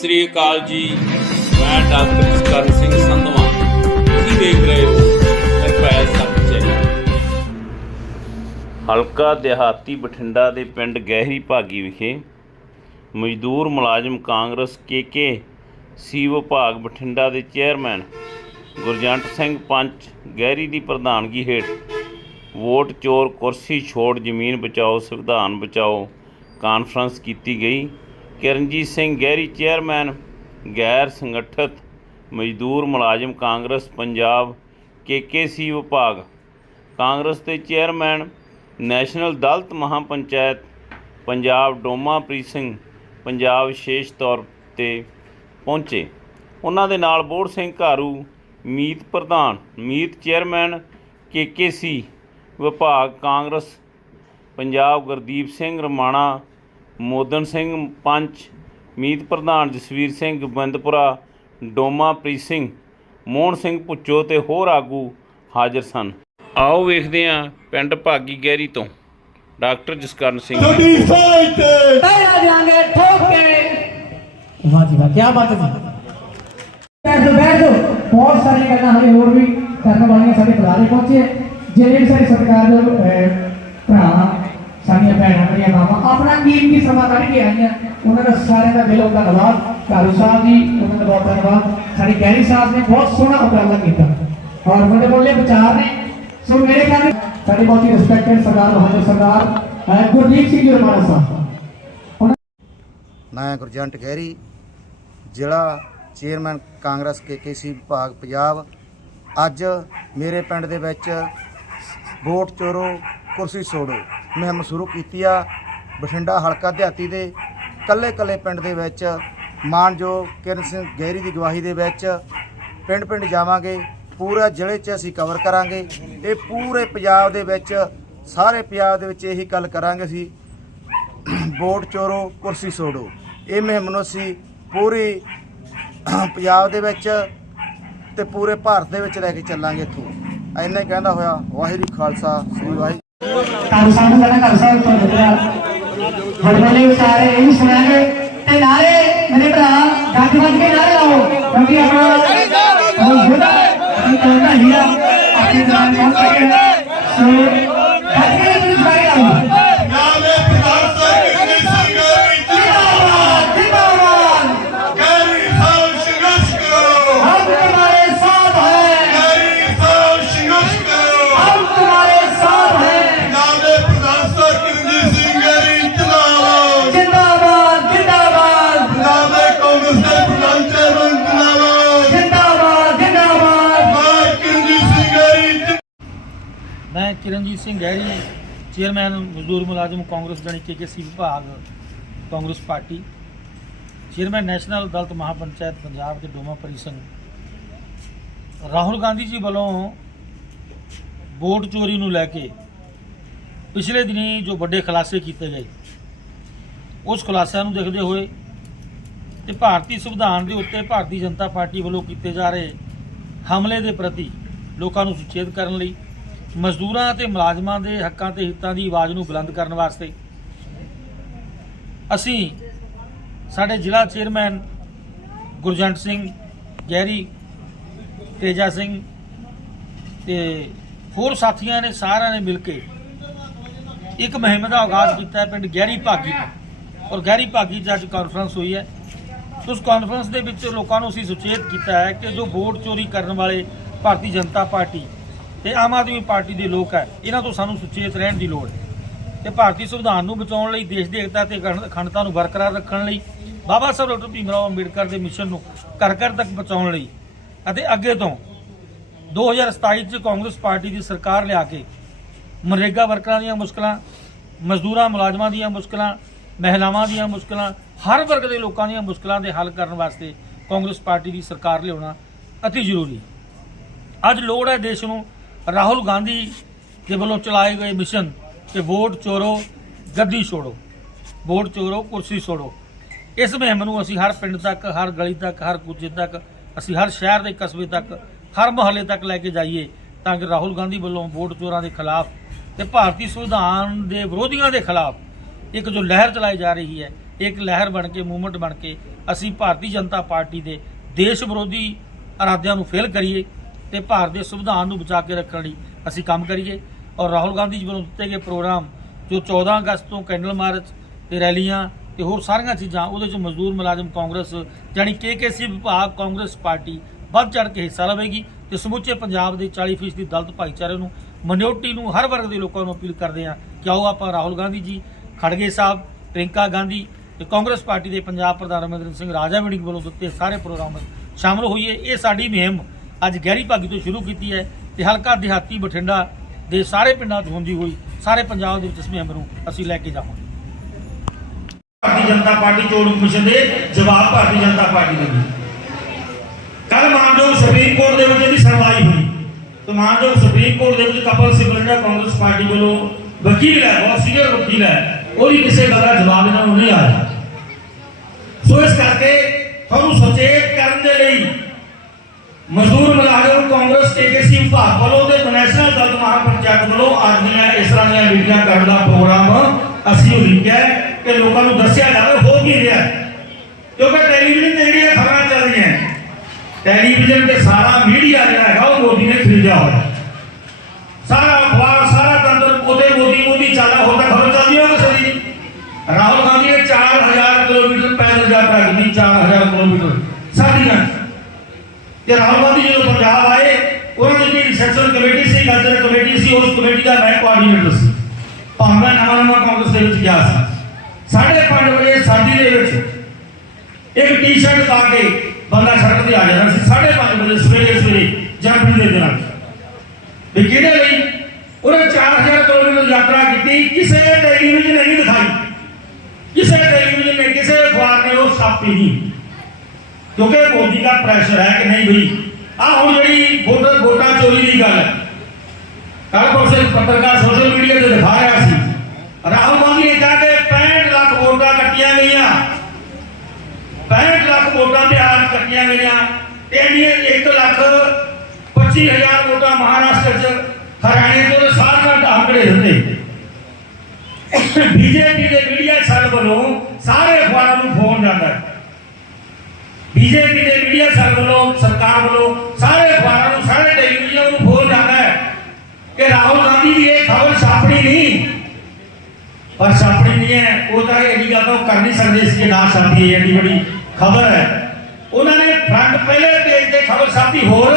ਸ੍ਰੀ ਅਕਾਲ ਜੀ। ਮੈਂ ਡਾਕਟਰ ਜਸਕਰਨ ਸਿੰਘ ਸੰਧਵਾ। ਤੁਸੀਂ ਦੇਖ ਰਹੇ ਹੋ ਨਿਰਭੈ ਸੱਚ ਹਲਕਾ ਦਿਹਾਤੀ ਬਠਿੰਡਾ ਦੇ ਪਿੰਡ ਗਹਿਰੀ ਭਾਗੀ ਵਿਖੇ ਮਜ਼ਦੂਰ ਮੁਲਾਜ਼ਮ ਕਾਂਗਰਸ ਕੇਕੇ ਸੀ ਵਿਭਾਗ ਬਠਿੰਡਾ ਦੇ ਚੇਅਰਮੈਨ ਗੁਰਜੰਟ ਸਿੰਘ ਪੰਚ ਗਹਿਰੀ ਦੀ ਪ੍ਰਧਾਨਗੀ ਹੇਠ ਵੋਟ ਚੋਰ ਕੁਰਸੀ ਛੋੜ ਜ਼ਮੀਨ ਬਚਾਓ, ਸੰਵਿਧਾਨ ਬਚਾਓ ਕਾਨਫਰੰਸ ਕੀਤੀ ਗਈ। ਕਿਰਨਜੀਤ ਸਿੰਘ ਗਹਿਰੀ ਚੇਅਰਮੈਨ, ਗੈਰ ਸੰਗਠਿਤ ਮਜ਼ਦੂਰ ਮੁਲਾਜ਼ਮ ਕਾਂਗਰਸ, ਪੰਜਾਬ ਕੇਕੇਸੀ ਵਿਭਾਗ। ਕਾਂਗਰਸ ਦੇ ਚੇਅਰਮੈਨ, ਨੈਸ਼ਨਲ ਦਲਿਤ ਮਹਾਪੰਚਾਇਤ, ਪੰਜਾਬ ਡੋਮਾਪ੍ਰੀਤ ਸਿੰਘ ਪੰਜਾਬ ਵਿਸ਼ੇਸ਼ ਤੌਰ ਤੇ ਪਹੁੰਚੇ। ਉਹਨਾਂ ਦੇ ਨਾਲ ਬੋੜ ਸਿੰਘ ਘਾਰੂ, ਮੀਤ ਪ੍ਰਧਾਨ, ਮੀਤ ਚੇਅਰਮੈਨ ਕੇਕੇਸੀ ਵਿਭਾਗ ਕਾਂਗਰਸ, ਪੰਜਾਬ ਗੁਰਦੀਪ ਸਿੰਘ ਰਮਾਣਾ ਮੋਦਨ ਸਿੰਘ ਪੰਚ ਮੀਤ ਪ੍ਰਧਾਨ ਜਸਵੀਰ ਸਿੰਘ ਗੋਬਿੰਦਪੁਰਾ ਡੋਮਾ ਪ੍ਰੀਤ ਸਿੰਘ ਮੋਹਨ ਸਿੰਘ ਪੁੱਚੋ ਤੇ ਹੋਰ ਆਗੂ ਹਾਜ਼ਰ ਸਨ। ਆਓ ਵੇਖਦੇ ਹਾਂ ਪਿੰਡ ਭਾਗੀ ਗਹਿਰੀ ਤੋਂ ਡਾਕਟਰ ਜਸਕਰਨ ਸਿੰਘ। ਸਾਡੀ ਸਾਈਡ ਤੇ ਪਹਿਰਾ ਜਾਾਂਗੇ ਠੋਕ ਕੇ। ਵਾਹ ਜੀ ਵਾਹ ਕੀ ਬਾਤ ਹੈ ਬੈਠ ਜਾਓ ਬੈਠ ਜਾਓ। ਬਹੁਤ ਸਾਰੀਆਂ ਗੱਲਾਂ ਹਲੇ ਹੋਰ ਵੀ ਕਰਨ ਵਾਲੀਆਂ ਸਾਡੇ ਬੁਲਾਰੇ ਪਹੁੰਚੇ ਜਿਹੜੇ ਵੀ ਸਾਡੇ ਸਰਕਾਰ ਦੇ ਸਾਡੀਆਂ ਮਾਵਾਂ ਆਪਣਾ ਕੀਮਤੀ ਸਮਾਂ ਕੱਢ ਕੇ ਆਈਆਂ ਉਹਨਾਂ ਦਾ ਸਾਰਿਆਂ ਦਾ ਦਿਲੋਂ ਧੰਨਵਾਦ। ਕਾਲੂ ਸਾਹਿਬ ਜੀ, ਉਹਨਾਂ ਦਾ ਬਹੁਤ ਧੰਨਵਾਦ। ਸਾਡੀ ਗੈਰੀ ਸਾਹਿਬ ਨੇ ਬਹੁਤ ਸੋਹਣਾ ਉਪਰਾਲਾ ਕੀਤਾ। ਔਰ ਬੜੇ ਬੋਲੇ ਵਿਚਾਰ ਨੇ। ਸੋ ਮੇਰੇ ਖਿਆਲ ਨਾਲ ਬਹੁਤ ਹੀ ਰਿਸਪੈਕਟਡ ਸਰਦਾਰ ਮਹਾਦਰ ਸਰਦਾਰ ਗੁਰਦੀਪ ਸਿੰਘ ਰਮਾਣਾ ਸਾਹਿਬ। ਮੈਂ ਗੁਰਜੰਟ ਗਹਿਰੀ, ਜ਼ਿਲ੍ਹਾ ਚੇਅਰਮੈਨ ਕਾਂਗਰਸ ਕੇਕੇਸੀ ਵਿਭਾਗ, ਪੰਜਾਬ। ਅੱਜ ਮੇਰੇ ਪਿੰਡ ਦੇ ਵਿੱਚ ਵੋਟ ਚੋਰੋ ਕੁਰਸੀ ਛੋੜੋ। ਮੁਹਿੰਮ ਸ਼ੁਰੂ ਕੀਤੀ ਆ। ਬਠਿੰਡਾ ਹਲਕਾ ਦਿਹਾਤੀ ਦੇ ਕੱਲੇ ਕੱਲੇ ਪਿੰਡ ਦੇ ਵਿੱਚ ਮਾਨਯੋਗ ਕਿਰਨ ਸਿੰਘ ਗਹਿਰੀ ਦੀ ਗਵਾਹੀ ਦੇ ਵਿੱਚ ਪਿੰਡ ਪਿੰਡ ਜਾਵਾਂਗੇ। ਪੂਰਾ ਜ਼ਿਲ੍ਹੇ 'ਚ ਅਸੀਂ ਕਵਰ ਕਰਾਂਗੇ। ਇਹ ਪੂਰੇ ਪੰਜਾਬ ਦੇ ਵਿੱਚ, ਸਾਰੇ ਪੰਜਾਬ ਦੇ ਵਿੱਚ ਇਹੀ ਗੱਲ ਕਰਾਂਗੇ ਅਸੀਂ। ਵੋਟ ਚੋਰੋ, ਕੁਰਸੀ ਛੋੜੋ। ਇਹ ਮੁਹਿੰਮ ਨੂੰ ਅਸੀਂ ਪੂਰੀ ਪੰਜਾਬ ਦੇ ਵਿੱਚ ਤੇ ਪੂਰੇ ਭਾਰਤ ਦੇ ਵਿੱਚ ਲੈ ਕੇ ਚੱਲਾਂਗੇ ਇੱਥੋਂ। ਇੰਨਾ ਹੀ ਕਹਿੰਦਾ ਹੋਇਆ। ਵਾਹਿਗੁਰੂ ਖਾਲਸਾ, ਸ੍ਰੀ ਵਾਹਿਗੁਰੂ ਕਾਲੂ ਸਾਹਿਬ ਨੂੰ ਪਹਿਲਾਂ ਕਾਲੂ ਸਾਹਿਬ ਤੋਂ ਦਿੱਤਾ ਬੜਬੜੇ ਸਾਰੇ ਇਹ ਸੁਣਾਂਗੇ ਤੇ ਨਾਰੇ ਮੇਰੇ ਭਰਾ ਗੱਜ ਵੱਜ ਕੇ ਨਾਰੇ ਲਾਓ ਕਿਉਂਕਿ ਆਪਣਾ ਉਹ ਜਿਹੜਾ ਅਸੀਂ ਕਹਿੰਦਾ ਹੀਰਾ ਆਪਣੀ ਜਾਨ ਪਹੁੰਚ ਸਕੇ ਮੈਂ ਕਿਰਨਜੀਤ ਸਿੰਘ ਗਹਿਰੀ, ਚੇਅਰਮੈਨ ਮਜ਼ਦੂਰ ਮੁਲਾਜ਼ਮ ਕਾਂਗਰਸ ਜਾਣੀ ਕੇ ਸੀ ਵਿਭਾਗ Congress party, chairman national Dalit Mahapanchayat Punjab ਦੇ ਡੋਮਾ ਪਰੀ ਰਾਹੁਲ ਗਾਂਧੀ ਜੀ ਵੱਲੋਂ ਵੋਟ ਚੋਰੀ ਨੂੰ ਲੈ ਕੇ ਪਿਛਲੇ ਦਿਨੀ ਜੋ ਵੱਡੇ ਖੁਲਾਸੇ ਕੀਤੇ ਗਏ, ਉਸ ਖੁਲਾਸਿਆਂ ਨੂੰ ਦੇਖਦੇ ਹੋਏ ਤੇ ਭਾਰਤੀ ਸੰਵਿਧਾਨ ਦੇ ਉੱਤੇ ਭਾਰਤੀ ਜਨਤਾ ਪਾਰਟੀ ਵੱਲੋਂ ਕੀਤੇ ਜਾ ਰਹੇ ਹਮਲੇ ਦੇ ਪ੍ਰਤੀ ਲੋਕਾਂ ਨੂੰ ਸੁਚੇਤ ਕਰਨ ਲਈ ਮਜ਼ਦੂਰਾਂ ਅਤੇ ਮੁਲਾਜ਼ਮਾਂ ਦੇ ਹੱਕਾਂ ਤੇ ਹਿੱਤਾਂ ਦੀ ਆਵਾਜ਼ ਨੂੰ ਬੁਲੰਦ ਕਰਨ ਵਾਸਤੇ ਅਸੀਂ ਸਾਡੇ ਜ਼ਿਲ੍ਹਾ ਚੇਅਰਮੈਨ ਗੁਰਜੰਟ ਸਿੰਘ, ਗਹਿਰੀ ਤੇਜਾ ਸਿੰਘ ਤੇ ਹੋਰ ਸਾਥੀਆਂ ਨੇ ਸਾਰਿਆਂ ਨੇ ਮਿਲ ਕੇ ਇੱਕ ਮੁਹਿੰਮ ਦਾ ਆਗਾਜ਼ ਕੀਤਾ ਪਿੰਡ ਗਹਿਰੀ ਭਾਗੀ ਤੋਂ। ਔਰ ਗਹਿਰੀ ਭਾਗੀ 'ਚ ਅੱਜ ਕਾਨਫਰੰਸ ਹੋਈ ਹੈ। ਉਸ ਕਾਨਫਰੰਸ ਦੇ ਵਿੱਚ ਲੋਕਾਂ ਨੂੰ ਅਸੀਂ ਸੁਚੇਤ ਕੀਤਾ ਹੈ ਕਿ ਜੋ ਵੋਟ ਚੋਰੀ ਕਰਨ ਵਾਲੇ ਭਾਰਤੀ ਜਨਤਾ ਪਾਰਟੀ ਤੇ ਆਮ ਆਦਮੀ ਪਾਰਟੀ ਦੇ ਲੋਕ ਹੈ। ਇਹਨਾਂ ਤੋਂ ਸਾਨੂੰ ਸੁਚੇਤ ਰਹਿਣ ਦੀ ਲੋੜ ਹੈ। ਤੇ ਭਾਰਤੀ ਸੰਵਿਧਾਨ ਨੂੰ ਬਚਾਉਣ ਲਈ, ਦੇਸ਼ ਦੀ ਏਕਤਾ ਤੇ ਅਖੰਡਤਾ ਨੂੰ ਬਰਕਰਾਰ ਰੱਖਣ ਲਈ, ਬਾਬਾ ਸਾਹਿਬ ਡਾਕਟਰ ਭੀਮ ਰਾਓ ਅੰਬੇਡਕਰ ਦੇ ਮਿਸ਼ਨ ਨੂੰ ਘਰ ਘਰ ਤੱਕ ਪਹੁੰਚਾਉਣ ਲਈ ਅਤੇ ਅੱਗੇ ਤੋਂ 2027 ਚ ਕਾਂਗਰਸ ਪਾਰਟੀ ਦੀ ਸਰਕਾਰ ਲਿਆ ਕੇ ਮਨਰੇਗਾ ਵਰਕਰਾਂ ਦੀਆਂ ਮੁਸ਼ਕਲਾਂ, ਮਜ਼ਦੂਰਾਂ, ਮੁਲਾਜ਼ਮਾਂ ਦੀਆਂ ਮੁਸ਼ਕਲਾਂ, ਮਹਿਲਾਵਾਂ ਦੀਆਂ ਮੁਸ਼ਕਲਾਂ, ਹਰ ਵਰਗ ਦੇ ਲੋਕਾਂ ਦੀਆਂ ਮੁਸ਼ਕਲਾਂ ਦੇ ਹੱਲ ਕਰਨ ਵਾਸਤੇ ਕਾਂਗਰਸ ਪਾਰਟੀ ਦੀ ਸਰਕਾਰ ਲਿਆਉਣਾ ਅਤੀ ਜ਼ਰੂਰੀ ਅੱਜ ਲੋੜ ਹੈ ਦੇਸ਼ ਨੂੰ ਰਾਹੁਲ ਗਾਂਧੀ ਦੇ ਵੱਲੋਂ ਚਲਾਏ ਗਏ ਮਿਸ਼ਨ ਕਿ ਵੋਟ ਚੋਰੋ ਗੱਦੀ ਛੋੜੋ ਵੋਟ ਚੋਰੋ ਕੁਰਸੀ ਛੋੜੋ ਇਸ ਮੁਹਿੰਮ ਨੂੰ ਅਸੀਂ ਹਰ ਪਿੰਡ ਤੱਕ ਹਰ ਗਲੀ ਤੱਕ ਹਰ ਕੁਚੇ ਤੱਕ ਅਸੀਂ ਹਰ ਸ਼ਹਿਰ ਦੇ ਕਸਬੇ ਤੱਕ ਹਰ ਮੁਹੱਲੇ ਤੱਕ ਲੈ ਕੇ ਜਾਈਏ ਤਾਂ ਕਿ ਰਾਹੁਲ ਗਾਂਧੀ ਵੱਲੋਂ ਵੋਟ ਚੋਰਾਂ ਦੇ ਖਿਲਾਫ ਤੇ ਭਾਰਤੀ ਸੰਵਿਧਾਨ ਦੇ ਵਿਰੋਧੀਆਂ ਦੇ ਖਿਲਾਫ ਇੱਕ ਜੋ ਲਹਿਰ ਚਲਾਈ ਜਾ ਰਹੀ ਹੈ ਇੱਕ ਲਹਿਰ ਬਣ ਕੇ ਮੂਵਮੈਂਟ ਬਣ ਕੇ ਅਸੀਂ ਭਾਰਤੀ ਜਨਤਾ ਪਾਰਟੀ ਦੇ ਦੇਸ਼ ਵਿਰੋਧੀ ਇਰਾਦਿਆਂ ਨੂੰ ਫੇਲ ਕਰੀਏ ਤੇ ਭਾਰਤ ਦੇ ਸੰਵਿਧਾਨ ਨੂੰ ਬਚਾ ਕੇ ਰੱਖਣ ਲਈ ਅਸੀਂ ਕੰਮ ਕਰੀਏ। ਔਰ ਰਾਹੁਲ ਗਾਂਧੀ ਜੀ ਵੱਲੋਂ ਦਿੱਤੇ ਗਏ ਪ੍ਰੋਗਰਾਮ, ਜੋ 14 ਅਗਸਤ ਤੋਂ ਕੈਂਡਲ ਮਾਰਚ ਤੇ ਰੈਲੀਆਂ ਤੇ ਹੋਰ ਸਾਰੀਆਂ ਚੀਜ਼ਾਂ, ਉਹਦੇ ਚ ਮਜ਼ਦੂਰ ਮੁਲਾਜ਼ਮ ਕਾਂਗਰਸ ਜਾਨੀ ਕੇਕੇਸੀ ਵਿਭਾਗ ਕਾਂਗਰਸ ਪਾਰਟੀ ਵੱਧ ਚੜ ਕੇ ਹਿੱਸਾ ਲਵੇਗੀ ਤੇ ਸਮੁੱਚੇ ਪੰਜਾਬ ਦੇ 40% ਦੀ ਦਲਿਤ ਭਾਈਚਾਰੇ ਨੂੰ ਮਿਨੋਰਟੀ ਨੂੰ, ਹਰ ਵਰਗ ਦੇ ਲੋਕਾਂ ਨੂੰ ਅਪੀਲ ਕਰਦੇ ਹਾਂ ਕਿ ਆਓ ਆਪਾਂ ਰਾਹੁਲ ਗਾਂਧੀ ਜੀ ਖੜਗੇ ਸਾਹਿਬ ਪ੍ਰਿੰਕਾ ਗਾਂਧੀ ਤੇ ਕਾਂਗਰਸ ਪਾਰਟੀ ਦੇ ਪੰਜਾਬ ਪ੍ਰਧਾਨ ਅਮਰਿੰਦਰ ਸਿੰਘ ਰਾਜਾ ਮੀਟਿੰਗ ਵੱਲੋਂ ਦਿੱਤੇ ਸਾਰੇ ਪ੍ਰੋਗਰਾਮ 'ਚ ਸ਼ਾਮਲ ਹੋਈਏ। ਇਹ ਸਾਡੀ ਮੁਹਿੰਮ ਅੱਜ ਗਹਿਰੀ ਭਾਗੀ ਤੋਂ ਸ਼ੁਰੂ ਕੀਤੀ ਹੈ ਤੇ ਹਲਕਾ ਦਿਹਾਤੀ ਬਠਿੰਡਾ ਦੇ ਸਾਰੇ ਪਿੰਡਾਂ 'ਚ ਹੁੰਦੀ ਹੋਈ, ਸਾਰੇ ਪੰਜਾਬ ਦੇ ਵਿੱਚ ਇਸ ਮੁਹਿੰਮ ਨੂੰ ਅਸੀਂ ਲੈ ਕੇ ਜਾਵਾਂਗੇ। ਭਾਰਤੀ ਜਨਤਾ ਪਾਰਟੀ ਚੋਣ ਕਮਿਸ਼ਨ ਦੇ ਜਵਾਬ ਭਾਰਤੀ ਜਨਤਾ ਪਾਰਟੀ ਦੇ ਕੱਲ ਮਾਨਯੋਗ ਸੁਪਰੀਮ ਕੋਰਟ ਦੇ ਵਿੱਚ ਇਹਦੀ ਸੁਣਵਾਈ ਹੋਈ। ਤੇ ਮਾਨਯੋਗ ਸੁਪਰੀਮ ਕੋਰਟ ਦੇ ਵਿੱਚ ਕਪਲ ਸਿੱਬਲ ਜਿਹੜਾ ਕਾਂਗਰਸ ਪਾਰਟੀ ਵੱਲੋਂ ਵਕੀਲ ਹੈ ਬਹੁਤ ਸੀਨੀਅਰ ਵਕੀਲ ਹੈ, ਉਹਦੀ ਕਿਸੇ ਗੱਲ ਦਾ ਜਵਾਬ ਇਹਨਾਂ ਨੂੰ ਨਹੀਂ ਆਇਆ। ਸੋ ਇਸ ਕਰਕੇ ਤੁਹਾਨੂੰ ਸੁਚੇਤ ਕਰਨ ਦੇ ਲਈ ਮਜ਼ਦੂਰ ਮੁਲਾਜ਼ਮ ਕਾਂਗਰਸ ਕੇਕੇਸੀ ਵਿਭਾਗ ਵੱਲੋਂ ਤੇ ਨੈਸ਼ਨਲ ਦਲ ਮਹਾਪੰਚਾਇਤ ਵੱਲੋਂ ਅੱਜ ਦੀਆਂ ਇਸ ਤਰ੍ਹਾਂ ਦੀਆਂ ਮੀਟਿੰਗਾਂ ਕਰਨ ਦਾ ਪ੍ਰੋਗਰਾਮ ਅਸੀਂ ਉਲੀਕਿਆ ਕਿ ਲੋਕਾਂ ਨੂੰ ਦੱਸਿਆ ਜਾਵੇ ਹੋ ਕੀ ਰਿਹਾ ਕਿਉਂਕਿ ਟੈਲੀਵਿਜ਼ਨ ਤੇ ਜਿਹੜੀਆਂ ਖਬਰਾਂ ਚੱਲ ਰਹੀਆਂ ਟੈਲੀਵਿਜ਼ਨ ਤੇ ਸਾਰਾ ਮੀਡੀਆ ਜਿਹੜਾ ਹੈਗਾ ਉਹ ਮੋਦੀ ਨੇ ਖਰੀਦਿਆ ਹੋਇਆ ਸਾਰਾ ਅਖਬਾਰ, ਸਾਰਾ ਤੰਤਰ ਉਹਦੇ ਮੋਦੀ ਮੋਦੀ ਚੱਲਦਾ ਹੁੰਦਾ ਖਬਰ ਚੱਲਦੀ ਹੋ ਕਿਸੇ ਰਾਹੁਲ ਗਾਂਧੀ ਨੇ 4000 ਕਿਲੋਮੀਟਰ ਪੈਦਲ ਯਾਤਰਾ ਕੀਤੀ 4000 ਕਿਲੋਮੀਟਰ। ਸਾਡੀ ਗੱਲ ਤੇ ਰਾਹੁਲ ਗਾਂਧੀ ਜਦੋਂ ਪੰਜਾਬ ਆਏ ਉਹਨਾਂ ਦੀ ਜਿਹੜੀ ਸੈਕਸ਼ਨ ਕਮੇਟੀ ਸੀ ਕਲਚਰ ਕਮੇਟੀ ਸੀ ਉਸ ਕਮੇਟੀ ਦਾ ਮੈਂ ਕੋਆਰਡੀਨੇਟਰ ਸੀ ਭਾਵੇਂ ਮੈਂ ਨਵਾਂ ਨਵਾਂ ਕਾਂਗਰਸ ਦੇ ਵਿੱਚ ਗਿਆ ਸੀ ਸਾਢੇ ਪੰਜ ਵਜੇ ਸਰਦੀ ਦੇ ਵਿੱਚ ਇੱਕ ਟੀ-ਸ਼ਰਟ ਪਾ ਕੇ ਬੰਦਾ ਸੜਕ ਤੇ ਆ ਜਾਂਦਾ ਸੀ ਸਾਢੇ ਪੰਜ ਵਜੇ ਸਵੇਰੇ ਸਵੇਰੇ ਜਨਵਰੀ ਦੇ ਦਿਨਾਂ 'ਚ ਵੀ ਕਿਹਦੇ ਲਈ ਉਹਨੇ 4000 ਕਿਲੋਮੀਟਰ ਯਾਤਰਾ ਕੀਤੀ ਕਿਸੇ ਟੈਲੀਵਿਜ਼ਨ ਨੇ ਨਹੀਂ ਦਿਖਾਈ ਕਿਸੇ ਟੈਲੀਵਿਜ਼ਨ ਨੇ ਕਿਸੇ ਅਖਬਾਰ ਨੇ ਉਹ ਛਾਪੀ ਨਹੀਂ ਕਿਉਂਕਿ ਮੋਦੀ ਦਾ ਪ੍ਰੈਸ਼ਰ ਹੈ ਕਿ ਨਹੀਂ ਭਈ ਆ ਹੁਣ ਜਿਹੜੀ ਵੋਟਰ ਵੋਟਾਂ ਚੋਰੀ ਦੀ ਗੱਲ ਹੈ। ਕੱਲ ਪਰਸੇ ਪੱਤਰਕਾਰ ਸੋਸ਼ਲ ਮੀਡੀਆ ਤੇ ਦਿਖਾ ਰਿਹਾ ਸੀ। ਰਾਹੁਲ ਗਾਂਧੀ ਨੇ ਕਿਹਾ ਕਿ 65 ਲੱਖ ਵੋਟਾਂ ਕੱਟੀਆਂ ਗਈਆਂ। 65 ਲੱਖ ਵੋਟਾਂ ਤੇ ਆਜ ਕੱਟੀਆਂ ਗਈਆਂ। ਤੇ ਇਹਨੇ 1 ਲੱਖ 25000 ਵੋਟਾਂ ਮਹਾਰਾਸ਼ਟਰ ਚ, ਹਰਿਆਣੇ ਤੋਂ ਸਾਰੀਆਂ ਢਾਂਕੜੇ ਹੁੰਦੇ ਬੀਜੇਪੀ ਦੇ ਮੀਡੀਆ ਸੈੱਲ ਵੱਲੋਂ ਸਾਰੇ ਅਖਬਾਰਾਂ ਨੂੰ ਫੋਨ ਜਾਂਦਾ ਹੈ। ਬੀਜੇਪੀ ਦੇ ਮੀਡੀਆ ਸੈੱਲ ਵੱਲੋਂ, ਸਰਕਾਰ ਵੱਲੋਂ ਸਾਰੇ ਅਖਬਾਰਾਂ ਨੂੰ, ਸਾਰੇ ਟੈਲੀਵਿਜ਼ਨ ਨੂੰ ਫੋਨ ਜਾਂਦਾ ਹੈ ਕਿ ਰਾਹੁਲ ਗਾਂਧੀ ਦੀ ਇਹ ਖਬਰ ਛਾਪਣੀ ਨਹੀਂ। ਪਰ ਛਾਪਣੀ ਨਹੀਂ ਹੈ। ਉਹ ਤਾਂ ਇਹ ਗੱਲ ਤਾਂ ਕਰ ਨਹੀਂ ਸਕਦੇ ਸੀ ਨਾ ਛਾਪੀ ਐਡੀ ਬੜੀ ਖਬਰ ਹੈ। ਉਹਨਾਂ ਨੇ ਫਰੰਟ ਪਹਿਲੇ ਪੇਜ ਤੇ ਖਬਰ ਛਾਪੀ, ਹੋਰ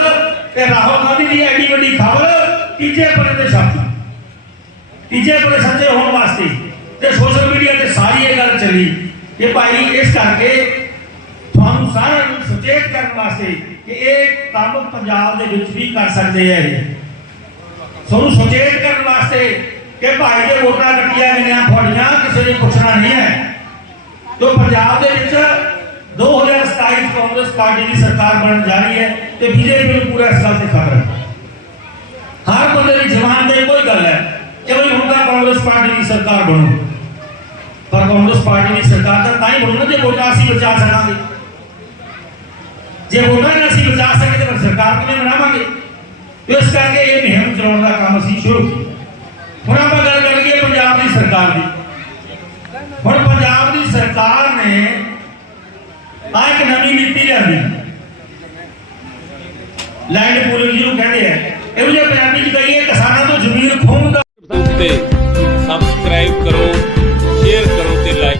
ਤੇ ਰਾਹੁਲ ਗਾਂਧੀ ਦੀ ਐਡੀ ਵੱਡੀ ਖਬਰ ਤੀਜੇ ਪਰੇ ਤੇ ਛਾਪੀ। ਤੀਜੇ ਪਰੇ ਸੱਚੇ ਹੋਣ ਵਾਸਤੇ। ਤੇ ਸੋਸ਼ਲ ਮੀਡੀਆ ਤੇ ਸਾਰੀ ਇਹ ਗੱਲ ਚੱਲੀ ਕਿ ਭਾਈ ਇਸ ਕਰਕੇ ਤੁਹਾਨੂੰ ਸਾਰਿਆਂ ਨੂੰ ਸੁਚੇਤ ਕਰਨ ਵਾਸਤੇ ਕਿ ਇਹ ਕੰਮ ਪੰਜਾਬ ਦੇ ਵਿੱਚ ਵੀ ਕਰ ਸਕਦੇ ਆ ਇਹ। ਤੁਹਾਨੂੰ ਸੁਚੇਤ ਕਰਨ ਵਾਸਤੇ ਕਿ ਭਾਈ ਜੇ ਵੋਟਾਂ ਕੱਟੀਆਂ ਗਈਆਂ, ਤੁਹਾਡੀਆਂ ਕਿਸੇ ਨੇ ਪੁੱਛਣਾ ਨਹੀਂ ਹੈ। ਜੋ ਪੰਜਾਬ ਦੇ ਵਿੱਚ 2027 ਚ ਕਾਂਗਰਸ ਪਾਰਟੀ ਦੀ ਸਰਕਾਰ ਬਣਨ ਜਾ ਰਹੀ ਹੈ ਤੇ ਬੀਜੇਪੀ ਨੂੰ ਪੂਰਾ ਇਸ ਗੱਲ ਤੇ ਖਬਰ ਹੈ। ਹਰ ਬੰਦੇ ਦੀ ਜ਼ਬਾਨ ਤੇ ਕੋਈ ਗੱਲ ਹੈ ਕਿ ਵੀ ਹੁਣ ਤਾਂ ਕਾਂਗਰਸ ਪਾਰਟੀ ਦੀ ਸਰਕਾਰ ਬਣੂ। ਪਰ ਕਾਂਗਰਸ ਪਾਰਟੀ ਦੀ ਸਰਕਾਰ ਤਾਂ ਤਾਂ ਹੀ ਬਣੂ ਨਾ ਜੇ ਵੋਟਾਂ ਅਸੀਂ ਬਚਾ ਸਕਾਂਗੇ। ਜੇ ਉਹਨਾਂ ਨਾਲ ਅਸੀਂ ਬਚਾ ਸਕੇ ਤਾਂ ਸਰਕਾਰ ਕਿਵੇਂ ਬਣਾਵਾਂਗੇ? ਇਸ ਕਰਕੇ ਇਹ ਮਹਿਮ ਚਲਾਉਣ ਦਾ ਕੰਮ ਅਸੀਂ ਸ਼ੁਰੂ ਕੀਤਾ। ਹੁਣ ਆਪਾਂ ਗੱਲ ਕਰੀਏ ਪੰਜਾਬ ਦੀ ਸਰਕਾਰ ਦੀ। ਹੁਣ ਪੰਜਾਬ ਦੀ ਸਰਕਾਰ ਨੇ ਆ ਇੱਕ ਨਵੀਂ ਨੀਤੀ ਲਿਆਂਦੀ। ਲੈਂਡ ਪੂਲਿੰਗ ਜਿਹਨੂੰ ਕਹਿੰਦੇ ਆ। ਇਹੋ ਜਿਹਾ ਪੰਜਾਬੀ ਚ ਕਹੀਏ ਕਿਸਾਨਾਂ ਤੋਂ ਜ਼ਮੀਨ ਖੋਹਣ ਦਾ ਸਬਸਕ੍ਰਾਈਬ ਕਰੋ।